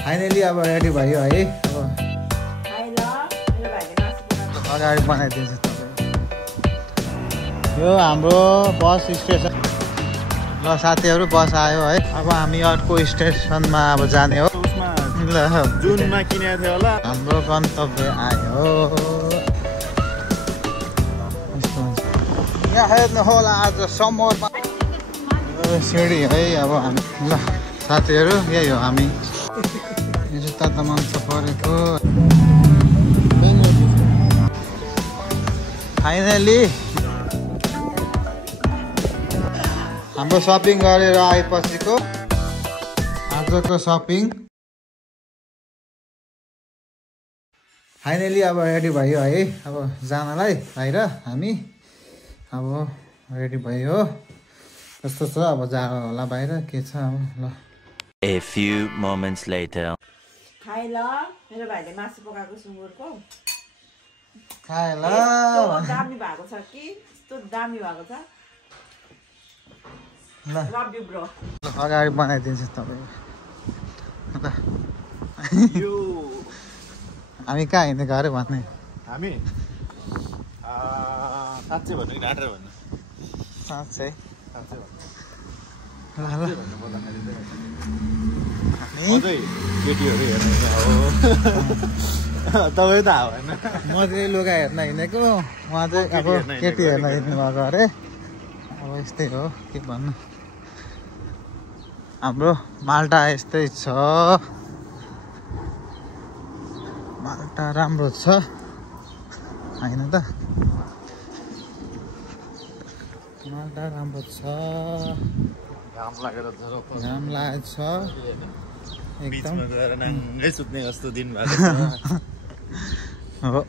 Finally अब ready भयो है। अब अगाडि बनाइदिन्छु तपाईँ। यो हाम्रो बस स्टेसन। ल साथीहरू बस आयो है। अब हामी अर्को स्टेसनमा अब जाने हो। ल जुनमा किनेको थियो होला। हाम्रो गन्तव्य आयो। यहाँ हेर्नु होला आज समरमा सिँढी है। अब हामी ल साथीहरू यही हो हामी। जुत्ता त मन परेको। फाइनली हाम्रो सपिङ गरेर आएपछिको आजको सपिङ। फाइनली अब रेडी भयो है। अब जानलाई बाहिर हामी अब रेडी भयो। कस्तो छ अब जाडो होला बाहिर के छ अब। ल A few moments later. खाइ ल मेरो भाइले मासु पकाएको सुँगुरको। खाए ल दामी भएको छ कि यस्तो दामी भएको छ। ल लभ यु ब्रो। अगाडि बनाइदिन्छु तपाईँ। हामी कहाँ हिँडेको अरे भन्ने। हामी साँच्चै भन्नु कि ढाँटेर भन्नु? साँच्चै साँच्चै भन्नु। ल ल अझै केटीहरू हेर्नु हो। तपाईँ त हो होइन। म चाहिँ लुगा हेर्न हिँडेको। उहाँ चाहिँ अब केटी हेर्न हिँड्नु भएको अरे। अब यस्तै हो के भन्नु। हाम्रो माल्टा यस्तै छ। माल्टा राम्रो छ होइन त। माल्टा राम्रो छ। घाम लागेर घाम लागेको छ एकदम। बिचमा गएर नाङ्गै सुत्ने जस्तो दिन भएको हो।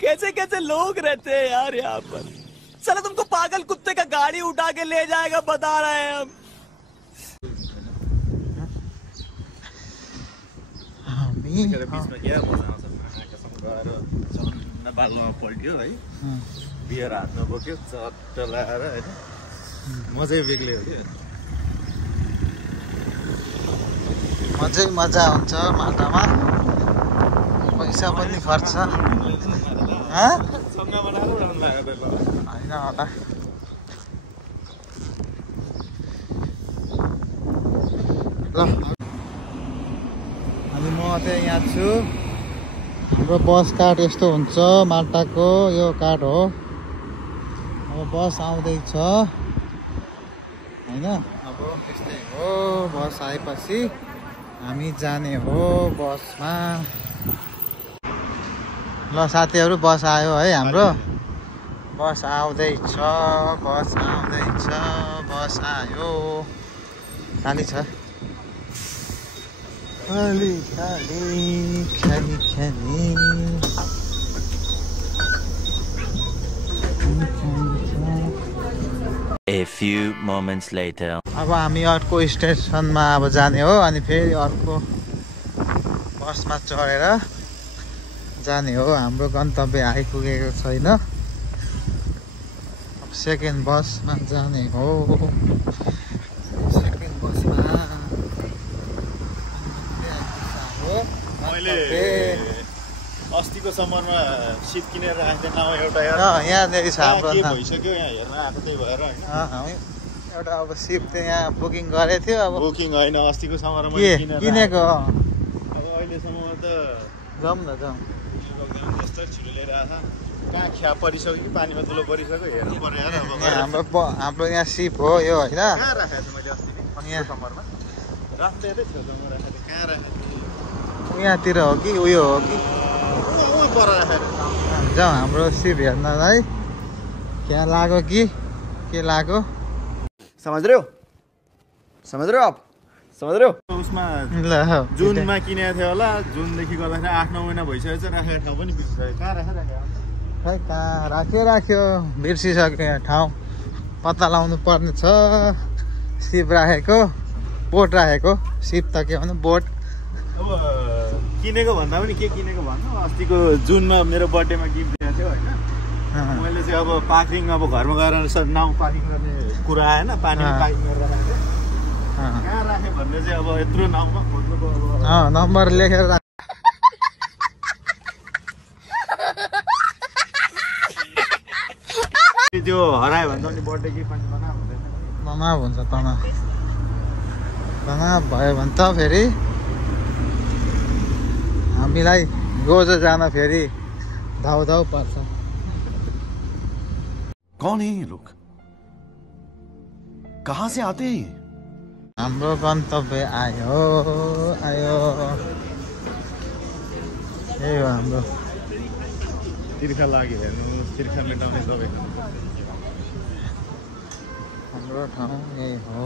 कैसे कैसे लोग रहते हैं यार यहाँ पर। चलो तुमको पागल कुत्ते का गाड़ी उठा के ले जाएगा बता रहे हैं हम। बिचमा क्या मजा आउँछ गएर सन्न बाल्लोमा पल्ट्यो है। बियर हातमा बोक्यो चट्ट लगाएर होइन मजै बेग्लै हो क्या। मजै मजा हुन्छ माटामा। पैसा पनि खर्च होइन होला। ल अनि म चाहिँ यहाँ छु। हाम्रो बस कार्ड यस्तो हुन्छ माल्टाको। यो कार्ड हो। अब बस आउँदैछ होइन। अब त्यस्तै हो। बस आएपछि हामी जाने हो बसमा। ल साथीहरू बस आयो है हाम्रो। बस आउँदैछ। बस आउँदैछ। बस आयो। खाली छ। खाली खाली खाली खाली। A few moments later. अब हामी अर्को स्टेसनमा अब जाने हो। अनि फेरि अर्को बसमा चढेर जाने हो। हाम्रो गन्तव्य आइपुगेको छैन। अब सेकेन्ड बसमा जाने हो। सेकेन्ड बसमा मैले अस्तिको समरमा सिट किनेर राखेको थिएँ नाउँ एउटा यहाँनिर छ हाम्रो। के भइसक्यो यहाँ हेर्न आएको त्यही भएर होइन। एउटा अब सिप चाहिँ यहाँ बुकिङ गरेको थियो। अब बुकिङ होइन अस्तिको समरमा किनेको। अब अहिलेसम्म त जाउँ न जाउँ। जस्तो छिटो लिएर आएको कहाँ खिया परिसक्यो कि पानीमा दुलो परिसक्यो हेर्नु पर्यो यार। हाम्रो यहाँ सिप हो यो होइन। कहाँ राखेको छु मैले अस्तिको समरमा राख्दै छेउछाउमा राखेको थिएँ। कहाँ राखेको थिएँ? यहाँतिर हो कि उयो हो कि पर राखेको जाउँ हाम्रो सिप हेर्नलाई। क्या लाग्यो कि के लाग्यो। समझ रहे हो आप समझ रहे हो? उसमा ल जुनमा किनेको थियो होला। जुनदेखि गर्दाखेरि 8-9 महिना भइसकेको छ। राखेको ठाउँ पनि बिर्सिसक्यो। कहाँ राखेको खै कहाँ राख्यो बिर्सिसक्यो। यहाँ ठाउँ पत्ता लाउनु पर्ने छ। सिप राखेको बोट राखेको। सिप त के भन्नु बोट। अब किनेको भन्दा पनि के किनेको भन्नु अस्तिको जुनमा मेरो बर्थडेमा गिफ्ट दिएको थियो होइन। मैले चाहिँ अब पार्किङ अब घरमा गएर नाउँ पार्किङ गर्ने कुरा आएन। पानीमा पार्किङ गरेर राखेको थिएँ। कहाँ राख्यो भन्ने चाहिँ अब यत्रो नम्बर खोज्नुको अब नम्बर लेखेर राख। त्यो हरायो भने त अनि बर्थडे गिफ्ट पनि बनाऊ हुँदैन तनाव हुन्छ तनाव भयो भने त फेरि हामीलाई गोजो जान फेरि धाउ पर्छ। कौन है ये लोग कहाँ से आते हैं हाम्रो गन्तव्य आयो यही हो हाम्रो तिर्खा लाग्यो हेर्नुहोस् तिर्खा मेटाउने दबाई हाम्रो ठाउँ यही हो।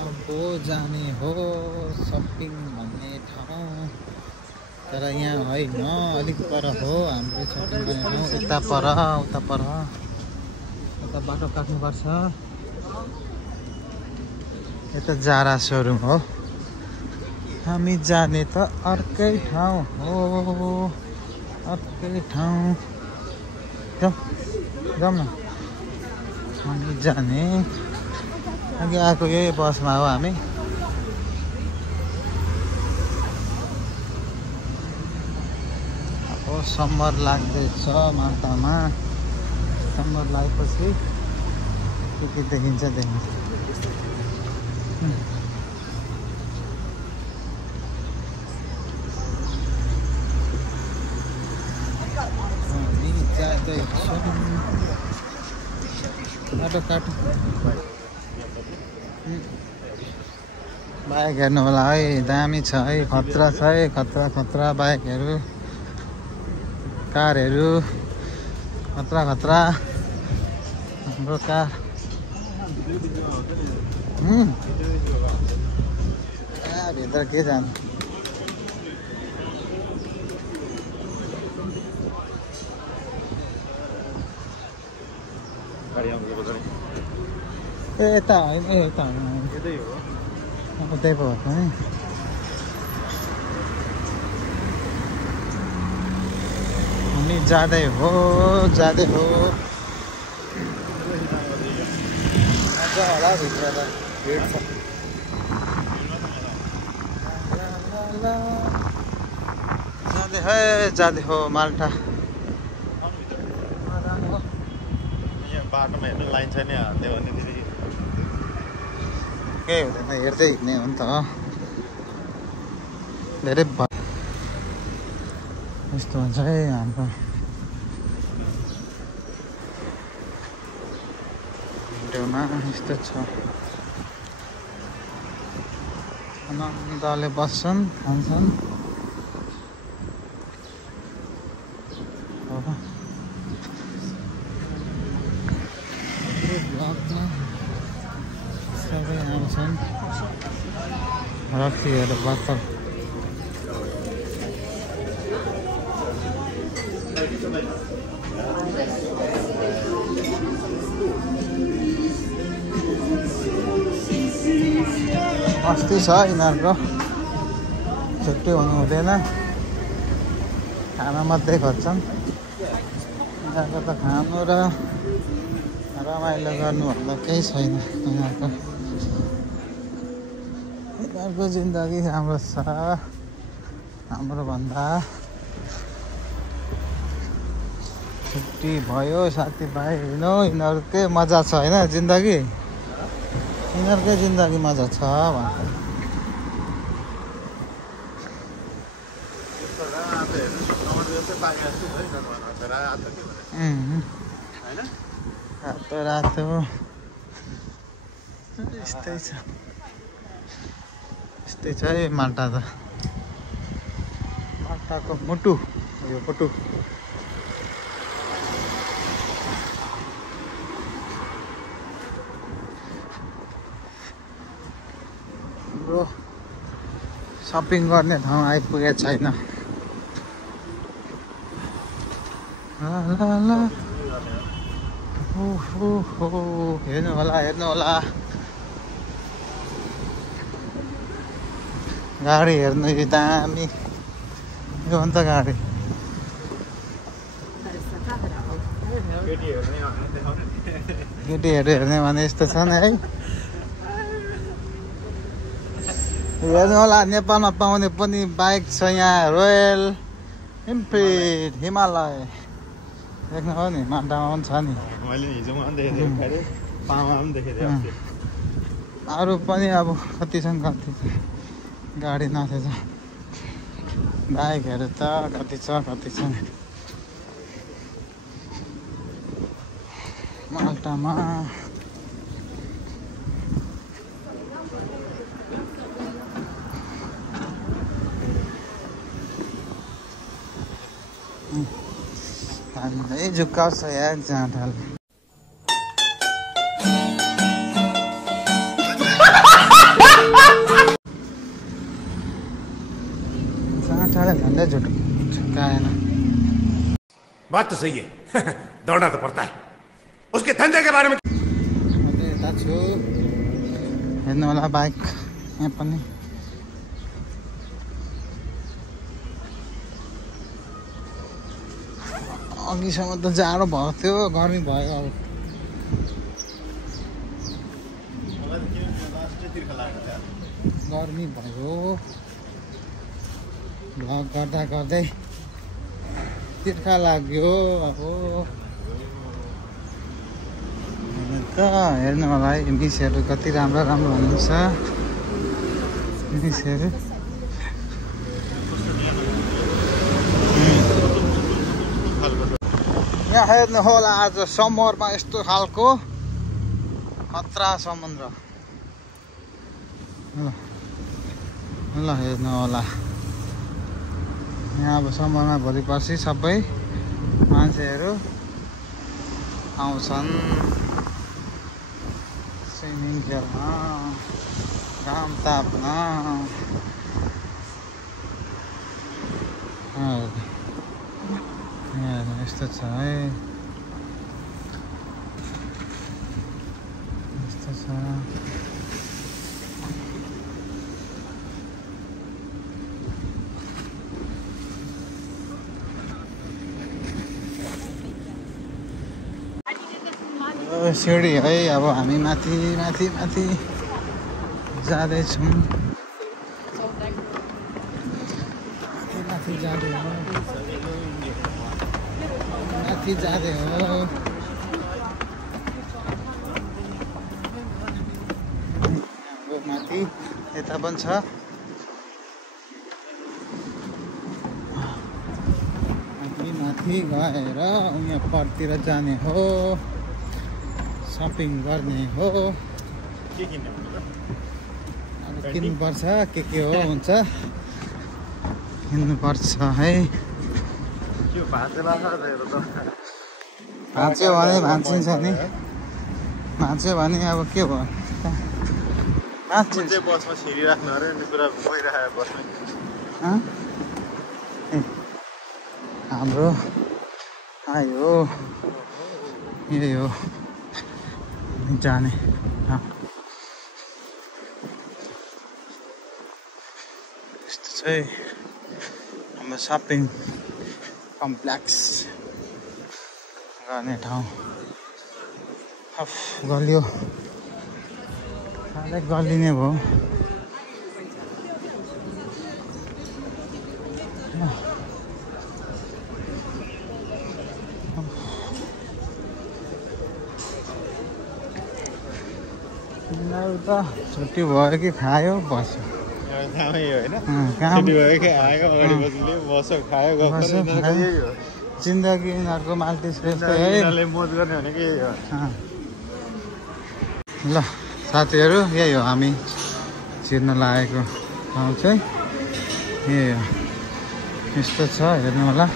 अब जाने हो सपिङ भन्ने ठाउँ तर यहाँ होइन अलिक पर हो हाम्रो सपिङ गर्ने ठाउँ। उता पर उता बाटो काट्नुपर्छ। यता जारा सोरुम हो। हामी जाने त अर्कै ठाउँ हो जाउँ न। हामी जाने अघि आएको यही बसमा हो हामी। अब समर लाग्दैछ मातामा। समर लागेपछि के देखिन्छ हामी जाँदैछौँ। बाटो काटो बाइक हेर्नु होला है दामी छ है खतरा छ है खतरा बाइकहरू कारहरू खतरा हाम्रो कार भित्र के जानु यता होइन यता उतै पो हो नि। हामी जाँदै हो मजा होला भित्र त भिड छ। जाँदै हो माल्टा बाटोमा हेर्नु लाइन छैन हाल्थ्यो भने फेरि केही हुँदैन हेर्दै हिँड्ने हो नि त। धेरै यस्तो हुन्छ है हाम्रो भिडियोमा यस्तो छ। आनन्दले बस्छन् खान्छन्। सबै आउँछन् रक्सीहरू बत्तल अस्ति छ यिनीहरूको छुट्टी हुनु हुँदैन खाना मात्रै खोज्छन्। यिनीहरूको त खानु र रमाइलो गर्नुभन्दा केही छैन। यिनीहरूको जिन्दगी राम्रो छ हाम्रो भन्दा। छुट्टी भयो साथीभाइ हिँड्नु यिनीहरूकै मजा छ होइन जिन्दगी यिनीहरूकै जिन्दगी मजा छ भन्छ। रातो यस्तै छ है माल्टा त। माल्टाको मुटु यो मुटु हाम्रो सपिङ गर्ने ठाउँ आइपुगेको छैन। हेर्नु होला गाडी हेर्नु दामी यो अन्त गाडी केटीहरू हेर्ने भने यस्तो छ नि है। हेर्नु होला नेपालमा पाउने पनि बाइक छ यहाँ रोयल इनफिल्ड हिमालय देख्नु हो नि माटामा पनि छ नि। मैले हिजो पनि देखेको थिएँ पामा पनि देखेको थिएँ। अरू पनि अब कति छन् कति गाडी नाथेछ बाइकहरू त कति छ कति छन् माल्टामा। हामी झुक्काउँछ यार जाँठाल जाँठाले झन्डै झुक्काएन। बात तो सही है दौड़ना तो पड़ता है उसके धंधे के बारे में। यता छु हेर्नु होला बाइक यहाँ पनि अघिसम्म त जाडो भएको थियो गर्मी भयो अब गर्मी भयो भ्लग गर्दा गर्दै तिर्खा लाग्यो अब त हेर्नु होला है मिसहरू कति राम्रो राम्रो हुनुहुन्छ मिसहरू। यहाँ हेर्नु होला आज समरमा यस्तो खालको खतरा समुद्र ल हेर्नु होला। यहाँ अब समरमा भोलि पर्सि सबै मान्छेहरू आउँछन् स्विमिङ खेल्न घाम ताप्न। यस्तो छ है यस्तो छ। सिँढी है अब हामी माथि माथि माथि जाँदैछौँ माथि जाँदै हो माथि जाँदै हो। माथि यता पनि छ माथि गएर उहाँ परतिर जाने हो सपिङ गर्ने हो अब किन्नुपर्छ के हो हुन्छ किन्नुपर्छ है। भाँच्यो भने भाँचिन्छ नि भाँच्यो भने अब के भयो भाँचिन्छ बसमा छिरिराख्नु अरे नि पुरा गइरहेको बसमा हाम्रो आयो यही हो जाने यस्तो चाहिँ हाम्रो सपिङ कम्प्लेक्स गर्ने ठाउँ गलियो साह्रै गलिने भयो। त छुट्टी भयो कि खायो बस्यो जिन्दगी यिनीहरूको माल्टी श्रेष्ठ है मोज गर्ने भनेको यही हो। ल साथीहरू यही हो हामी छिर्न लागेको ठाउँ चाहिँ यही हो यस्तो छ हेर्नु होला।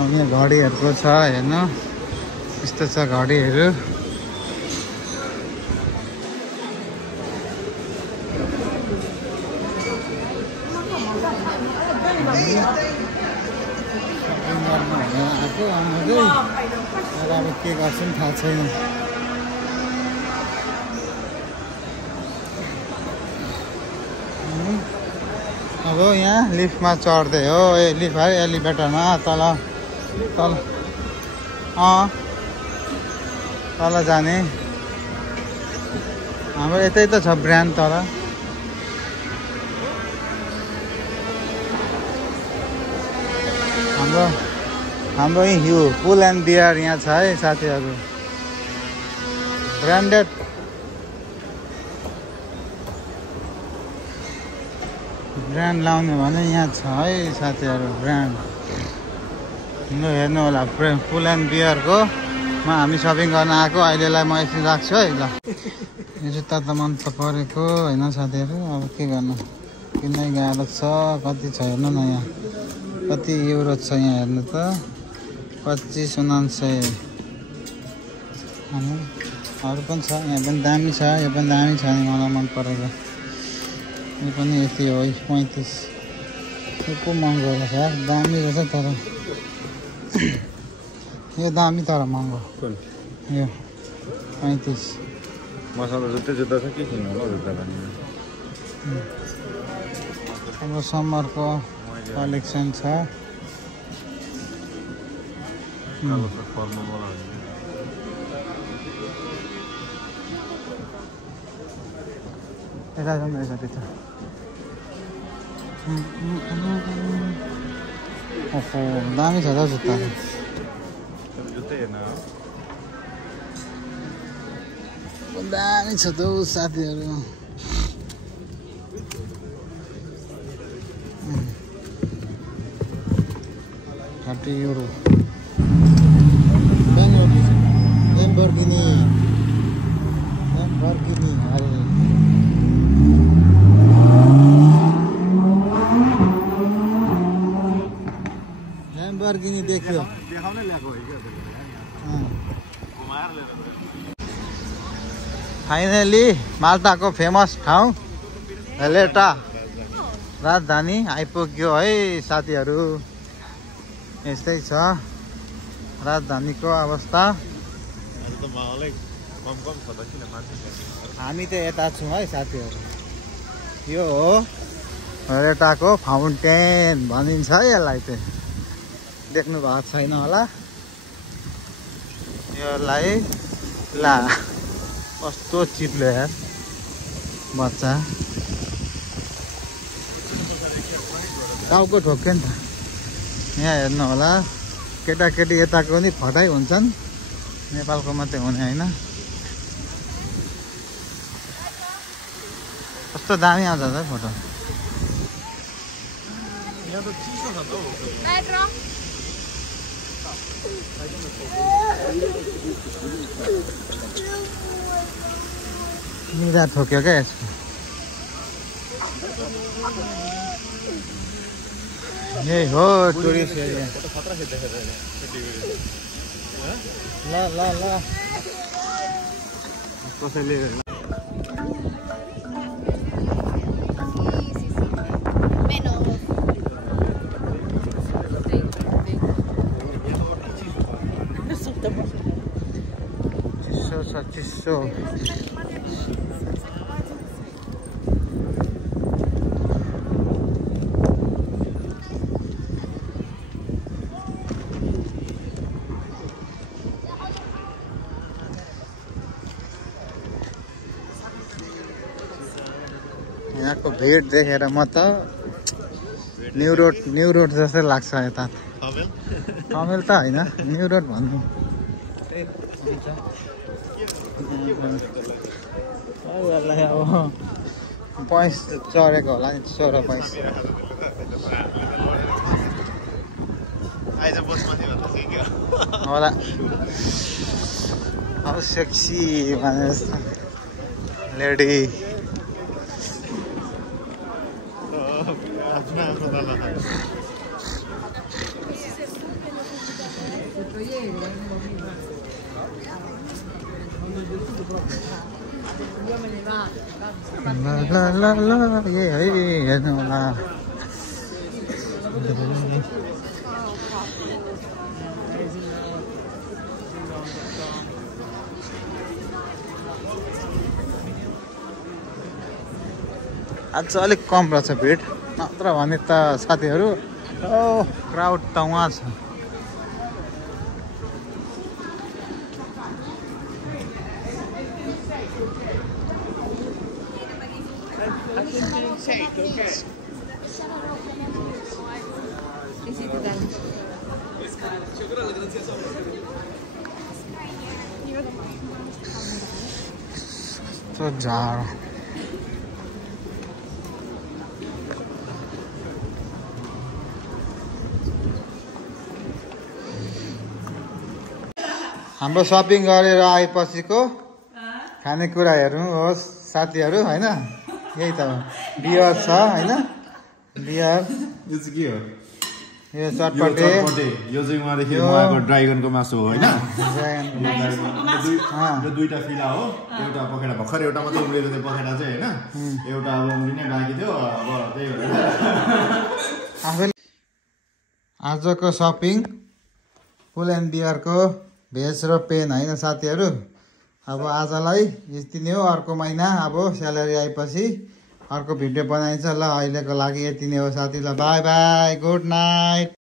अब यहाँ घडीहरूको छ हेर्नु यस्तो छ घडीहरू आएको आमाले अब के गर्छौँ थाहा छैन। अब यहाँ लिफ्टमा चढ्दै हो लिफ्ट है एलिभेटरमा तल तल तल जाने हाम्रो यतै त छ ब्रान्ड तर हाम्रो यो पुल एन्ड बियर यहाँ छ है साथीहरू ब्रान्डेड ब्रान्ड लाउने भने यहाँ छ है साथीहरू ब्रान्ड लु हेर्नु होला पुल एन्ड बियरको हामी सपिङ गर्न आएको अहिलेलाई म एकछिन राख्छु है ल यो जुत्ता त मन त परेको होइन साथीहरू अब के गर्नु किन्नै गाह्रो छ कति छ हेर्नु न यहाँ कति युरो छ यहाँ हेर्नु त 25-99 अरू पनि छ यहाँ पनि दामी छ यो पनि दामी छ नि मलाई मन परेको यो पनि यति हो 35 यो को महँगो रहेछ दामी रहेछ तर यो दामी तर महँगो कुन यो 35 मसँग जुत्ता छ के किन्नु होला जुत्ता पनि अब समरको कलेक्सन छ यता जाउँ रहेछ त्यता ओहो दामी छ त जुत्ता जुत्ता हेर्न दामी छ त साथीहरू 30 euro Lamborghini Lamborghini देखियो देखाउनै ल्याएको हो के घुमाएर ल्याएर फाइनली माल्टाको फेमस ठाउँ हेलेटा राजधानी आइपुग्यो है साथीहरू यस्तै छ राजधानीको अवस्था हामी त यता छौँ है साथीहरू यो हो हेलेटाको फाउन्टेन भनिन्छ है यसलाई चाहिँ देख्नु भएको छैन होला यसलाई ला कस्तो चिप्लो यार बच्चा टाउको ठोक्यो नि त यहाँ हेर्नु होला केटाकेटी यताको पनि फटाइ हुन्छन् नेपालको मात्रै हुने होइन कस्तो दामी आउँछ त फोटो निरा ठोक्यो क्या यसको यही हो टुरिस्ट एरिया ल ल ल कसैले चिसो यहाँको भिड देखेर म त न्यू रोड जस्तै लाग्छ यता तमिल त होइन न्यू रोड भन्नु अब पैस चढेको होला नि 14-15 होला अब सेक्सी भने जस्तो लेडी la la la ये है हेर्नु होला आज चाहिँ अलिक कम रहेछ भिड नत्र भने त साथीहरू क्राउड त वहाँ छ तो जाडो हाम्रो सपिङ गरेर आएपछिको खानेकुरा हेर्नु होस् साथीहरू हैन यही त हो बियर छ हैन बियर यो चाहिँ के हो यो चटपटे यो चाहिँ उहाँदेखि उहाँको ड्राइगनको मासु हो होइन अँ यो दुईटा फिला हो एउटा पखेटा भर्खर एउटा मात्रै उम्रेको थियो पखेटा चाहिँ होइन एउटा अब उम्रिनै बाँकी थियो अब त्यही भएर आफैले आजको सपिङ पुल एन्ड बियरको भेज र पेन होइन साथीहरू अब आजलाई यति नै हो अर्को महिना अब स्यालेरी आएपछि अर्को भिडियो बनाइन्छ ल अहिलेको लागि यति नै हो साथी ल बाई बाई गुड नाइट